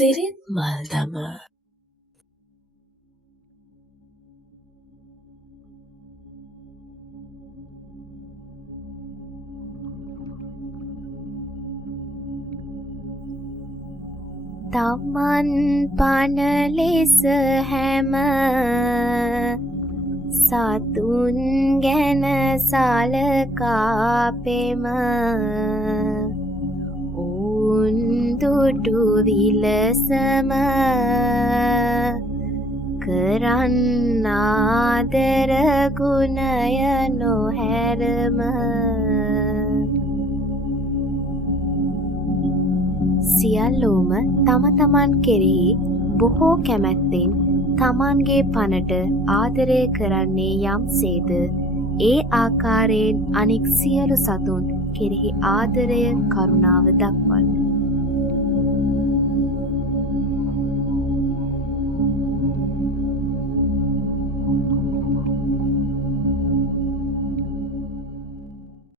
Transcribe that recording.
සිරිත් මල්දම තමන් පන ලෙස හැම සතුන් ගැන සලකා පෙම ඔවුන් දුටු විලසම කරන්න ආදර ගුණය නොහැරම සියල්ලෝම තම තමන් කෙරෙහි බොහෝ කැමැත්තෙන් තමන්ගේ පනට ආදරය කරන්නේ යම්සේද ඒ ආකාරයෙන් අනෙක් සියලු සතුන් කෙරෙහි ආදරය කරුණාව දක්වන්න.